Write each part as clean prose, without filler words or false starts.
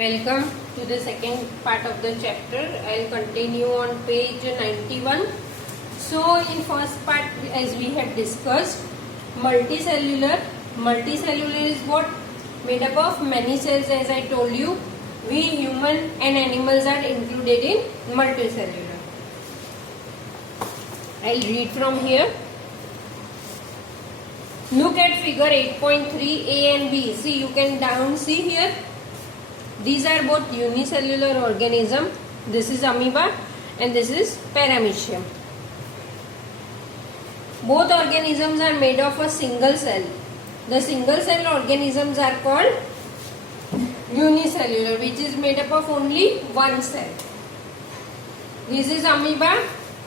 Welcome to the second part of the chapter. I'll continue on page 91. So in first part, as we have discussed, multicellular is what? Made up of many cells. As I told you, we human and animals are included in multicellular. I'll read from here. Look at figure 8.3 A and B. See, you can see here. These are both unicellular organism. This is amoeba and this is paramecium. Both organisms are made of a single cell. The single cell organisms are called unicellular, which is made up of only one cell. This is amoeba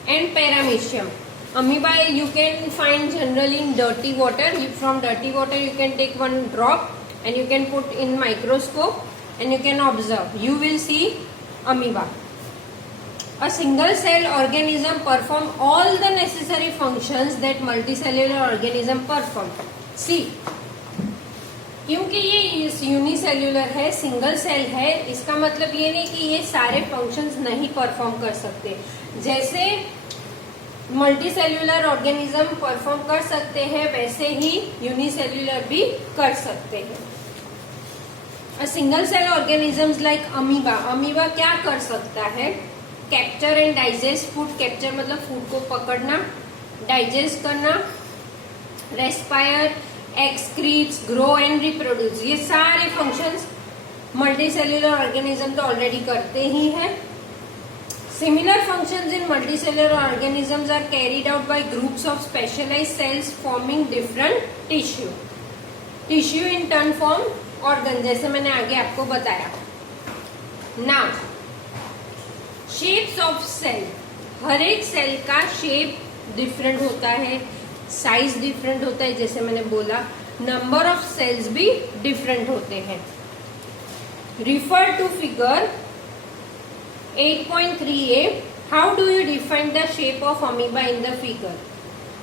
and paramecium. Amoeba you can find generally in dirty water. From dirty water you can take one drop and you can put in microscope and you can observe. You will see amoeba. A single cell organism perform all the necessary functions that multicellular organism perform. See, क्योंकि ये unicellular है, single cell है, इसका मतलब ये नहीं कि ये सारे फंक्शंस नहीं परफॉर्म कर सकते. जैसे मल्टीसेल्युलर ऑर्गेनिज्म परफॉर्म कर सकते हैं वैसे ही यूनिसेल्युलर भी कर सकते हैं. A single cell organisms like amoeba क्या कर सकता है? Capture and digest food. Capture मतलब फूड को पकड़ना, डाइजेस्ट करना, respire, excretes, grow and reproduce. ये सारे फंक्शंस मल्टीसेल्युलर ऑर्गेनिज्म तो ऑलरेडी करते ही हैं. Similar functions in multicellular organisms are carried out by groups of specialized cells forming different tissue. Tissue in turn form organ, जैसे मैंने आगे आपको बताया. Now, shapes of cell. हर एक सेल का शेप डिफरेंट होता है, साइज डिफरेंट होता है, जैसे मैंने बोला. नंबर ऑफ सेल्स भी डिफरेंट होते हैं. Refer to figure 8.3a. How do you define the shape of amoeba in the figure?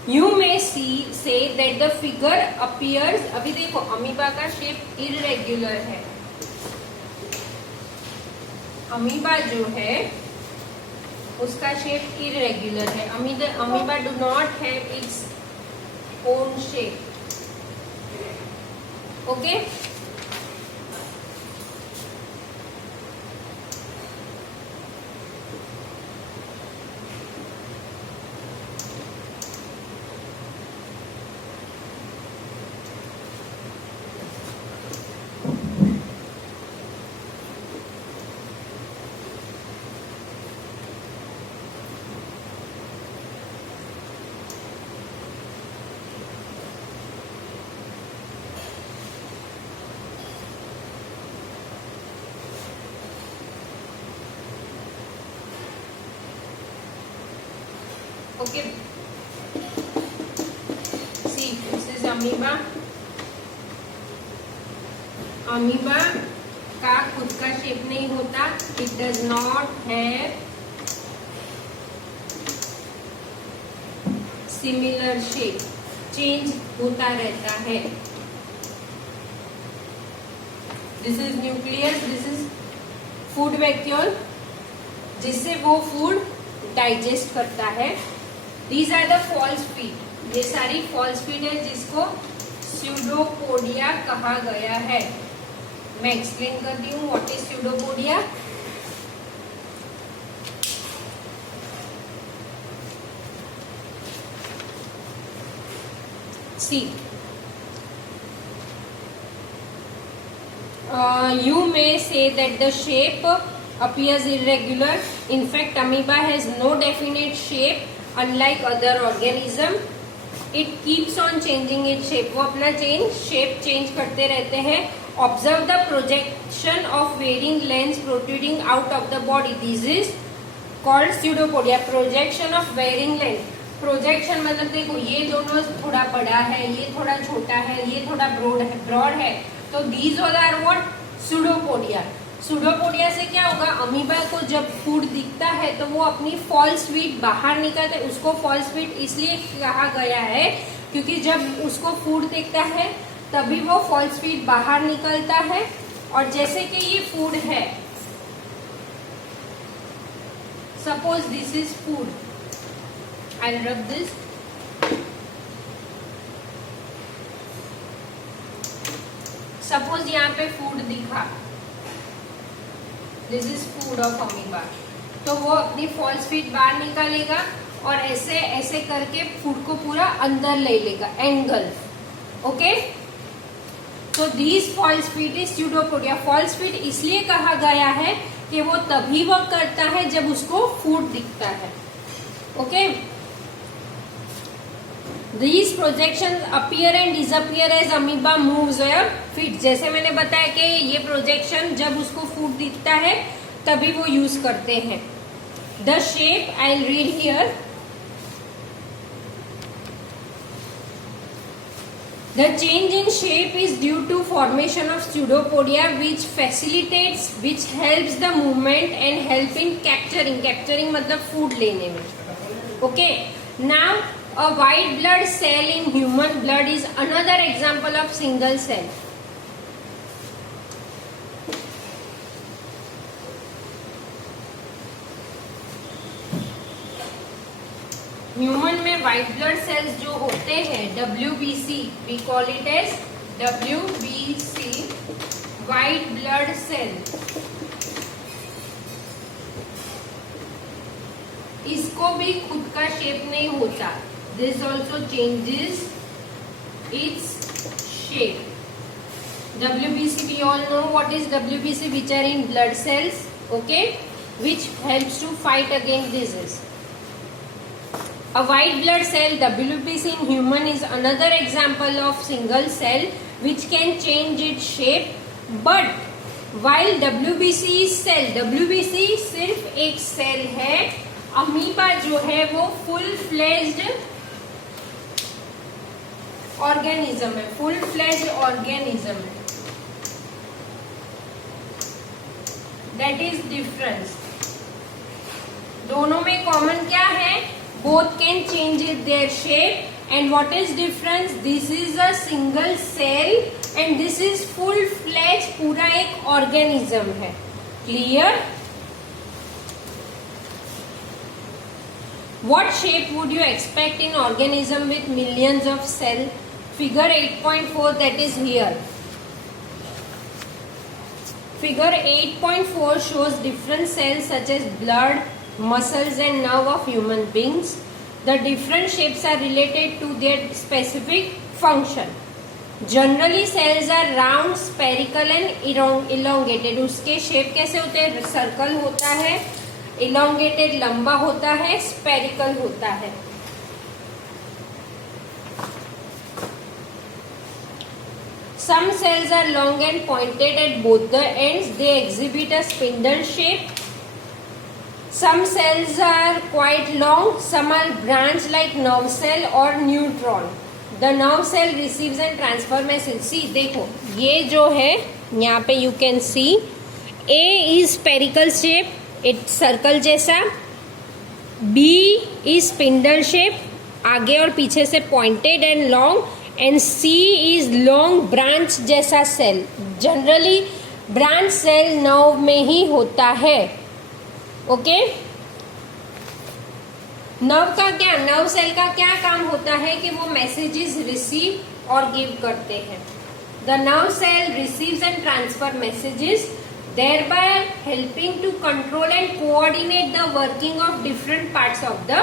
You may say that the figure appears. अभी देखो अमीबा का शेप इरेग्युलर है. अमीबा जो है उसका शेप इरेग्युलर है. Amoeba do not have its own shape. Okay. Okay. See, this is amoeba. Amoeba का खुद का शेप नहीं होता. It does not have similar shape. Change होता रहता है. This is nucleus. This is food vacuole, जिससे वो फूड डाइजेस्ट करता है. These are the false feet. ये सारी false feet है जिसको pseudopodia कहा गया है. मैं एक्सप्लेन करती हूँ what is pseudopodia. See, you may say that the shape appears irregular. In fact, amoeba has no definite shape. Unlike other organism, it keeps on changing its shape. वो अपना shape change करते रहते हैं. Observe the projection of varying lengths protruding out of the body. This is called pseudopodia. Projection of varying length. Projection मतलब देखो ये दोनों थोड़ा बड़ा है, ये थोड़ा छोटा है, ये थोड़ा broad है. तो these all are what? Pseudopodia. Pseudopodia से क्या होगा? अमीबा को जब फूड दिखता है तो वो अपनी फॉल्स फीट बाहर निकालता है. उसको फॉल्स फीट इसलिए कहा गया है क्योंकि जब उसको फूड दिखता है तभी वो फॉल्स फीट बाहर निकलता है और जैसे कि ये फूड है, suppose this is food, I rub this, suppose यहाँ पे फूड दिखा, this is food of amoeba, तो वो अपनी फॉल्स फीट बाहर निकालेगा और ऐसे ऐसे करके फूड को पूरा अंदर ले लेगा, एंगल्फ। ओके, तो this false feet is pseudopodia. False feet इसलिए कहा गया है कि वो तभी वर्क करता है जब उसको फूड दिखता है। Okay, These projections appear and disappear as amoeba moves their feet। जैसे मैंने बताया कि ये प्रोजेक्शन जब उसको फूड दिखता है तभी वो यूज करते हैं। The shape, I'll read here. The change in shape is due to formation of pseudopodia, which helps the movement and help in capturing। Capturing मतलब food लेने में। Okay, now a white blood cell in human blood is another example of single cell। Human में white blood cells जो होते हैं WBC, we call it as WBC, white blood cell, इसको भी खुद का शेप नहीं होता। This also changes its shape. WBC, we all know what is WBC, which are in blood cells, okay, which helps to fight against disease। A white blood cell, WBC in human, is another example of single cell which can change its shape। But while WBC is cell, WBC सिर्फ एक cell है, amoeba जो है वो full fledged organism है, full fledged organism है। That is difference. दोनों में कॉमन क्या है? Both can change their shape, and what is difference? This is a single cell and this is full fledged, पूरा एक organism है। Clear? What shape would you expect in organism with millions of cells? Figure 8.4 that is here. Figure 8.4 shows different cells such as blood, muscles and nerve of human beings. The different shapes are related to their specific function. Generally cells are round, spherical and elongated। उसके shape कैसे होते हैं? Circle होता है, elongated लंबा होता है, spherical होता है। Some cells are long and pointed at both the ends. They exhibit a spindle shape। Some cells are quite long, some are branched like nerve cell or neutron। The nerve cell receives and transfer message। See, देखो ये जो है यहाँ पे you can see A is spherical shape, it's circle जैसा, B is spindle shape, आगे और पीछे से pointed and long, and C is long branch जैसा cell। Generally branch cell nerve में ही होता है। ओके, नर्व का क्या, नर्व सेल का क्या काम होता है कि वो मैसेजेस रिसीव और गिव करते हैं। The nerve cell receives and transfer messages, thereby helping to control and coordinate the working of different parts of the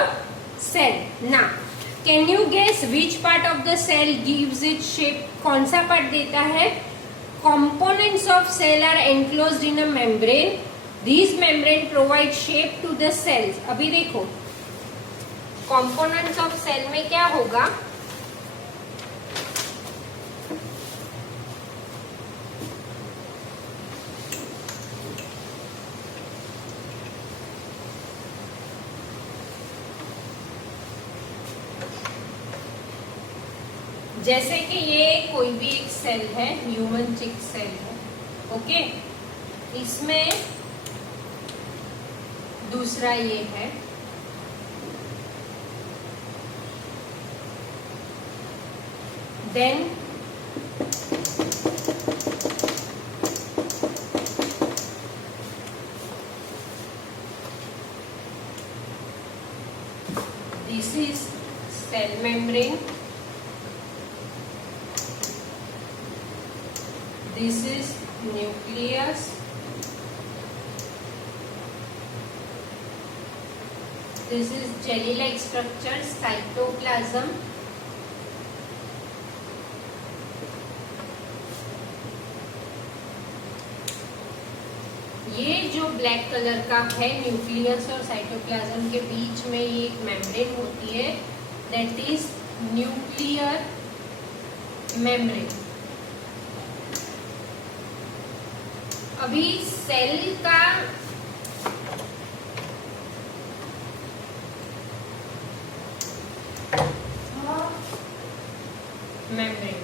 cell। Now, can you guess which part of the cell gives its shape? कौन सा part देता है? Components of cell are enclosed in a membrane। These membrane provide shape to the cells। अभी देखो components of cell में क्या होगा? जैसे कि ये कोई भी एक सेल है, ह्यूमन चिक सेल है, ओके, इसमें दूसरा ये है, then This is cell membrane. This is nucleus. This is jelly-like structure, cytoplasm. ये जो ब्लैक कलर का है न्यूक्लियस और साइटोप्लाज्म के बीच में ये एक मेम्ब्रेन होती है, दैट इज न्यूक्लियर मेम्ब्रेन। अभी सेल का मेम्ब्रेन,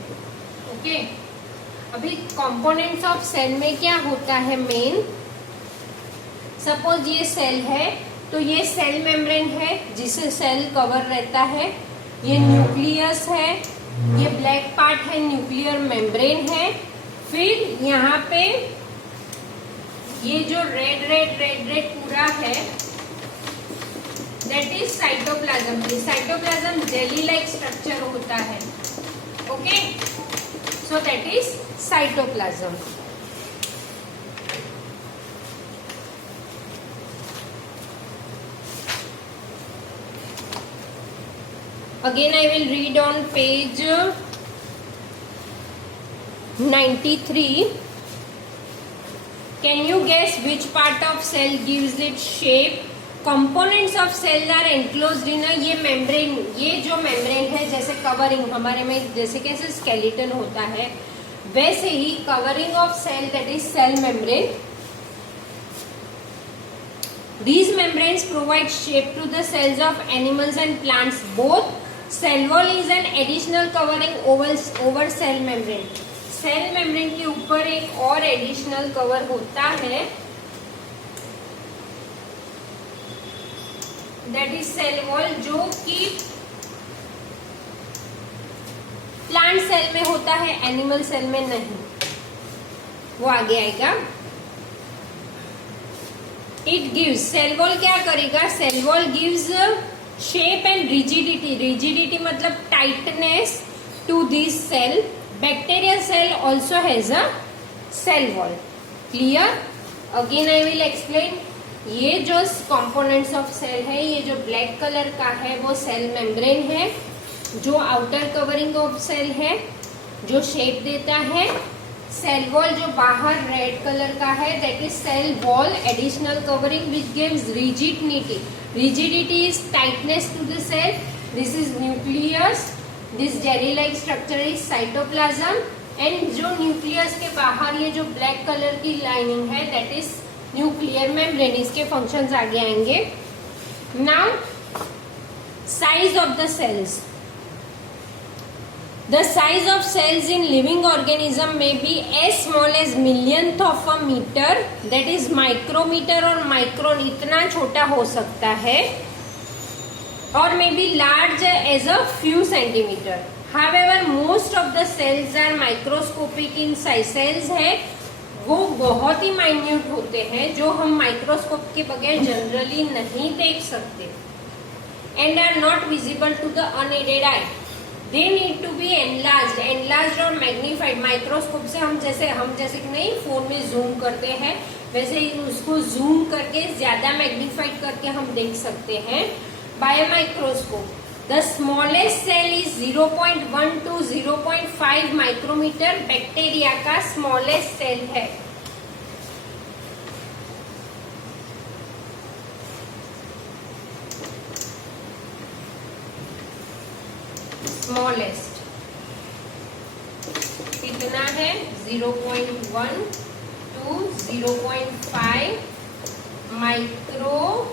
ओके। अभी कंपोनेंट्स ऑफ सेल में क्या होता है मेन, सपोज ये सेल है तो ये सेल मेम्ब्रेन है जिससे सेल कवर रहता है, ये न्यूक्लियस है, ये ब्लैक पार्ट है न्यूक्लियर मेम्ब्रेन है, फिर यहाँ पे ये जो रेड रेड रेड रेड पूरा है दैट इज साइटोप्लाज्म। ये साइटोप्लाज्म जेली लाइक स्ट्रक्चर होता है, okay, so that is cytoplasm. Again I will read on page 93. Can you guess which part of cell gives it shape? Components of cell are enclosed in a, ये membrane, ये जो membrane है जैसे covering हमारे में जैसे कैसे skeleton होता है वैसे ही covering of cell that is cell membrane. These membranes provide shape to the cells of animals and plants both. Cell wall is an additional covering over cell membrane. Cell membrane के ऊपर एक और additional cover होता है that is cell wall, जो कि plant cell में होता है, एनिमल सेल में नहीं, वो आगे आएगा। इट गिव्स, सेल वॉल क्या करेगा, cell wall gives shape and rigidity, rigidity मतलब tightness to this cell. Bacterial cell also has a cell wall. Clear? Again I will explain. ये जो components of cell है, ये जो black color का है वो cell membrane है, जो outer covering of cell है, जो shape देता है। cell wall जो बाहर red color का है that is cell wall, additional covering which gives rigidity. Rigidity is tightness to the cell. This is nucleus. This jelly-like structure is cytoplasm, and जो nucleus के बाहर ये जो ब्लैक कलर की लाइनिंग है that is न्यूक्लियर मेम्ब्रेन। इसके functions आगे आएंगे। Now size of the cells. The size of cells in living organism may be as small as millionth of a meter, that is micrometer और micron, इतना छोटा हो सकता है, or may be large as a few centimeter. However, most of the cells are microscopic in size. Cells है वो बहुत ही minute होते हैं जो हम माइक्रोस्कोप के बगैर जनरली नहीं देख सकते, and are not visible to the unaided eye. They need to be enlarged और magnified. माइक्रोस्कोप से हम जैसे कि नहीं फोन में जूम करते हैं वैसे ही उसको जूम करके ज्यादा मैग्निफाइड करके हम देख सकते हैं by a microscope. The smallest cell is 0.1 to 0.5 micrometer. Bacteria का smallest cell है। smallest कितना है 0.1 to 0.5 माइक्रोमीटर,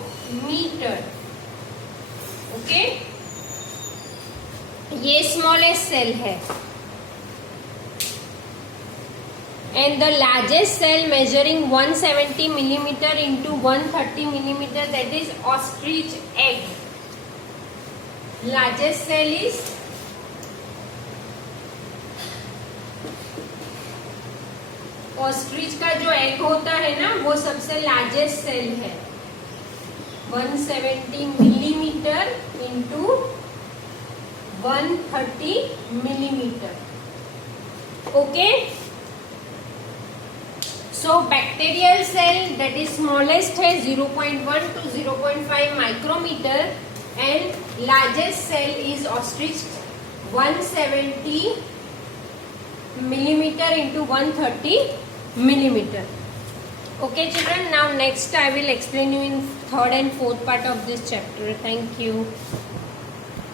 ओके। ये स्मॉलेस्ट सेल है। And the largest cell measuring 170 millimetre into 130 millimetre that is ostrich egg. Largest cell is ostrich का जो egg होता है ना वो सबसे लार्जेस्ट सेल है। 170 millimeter into 130 millimeter. Okay. So bacterial cell, that is smallest है 0.1 to 0.5 micrometer and largest cell is ostrich 170 millimeter into 130 millimeter. Okay children, now next I will explain you in third and fourth part of this chapter. Thank you.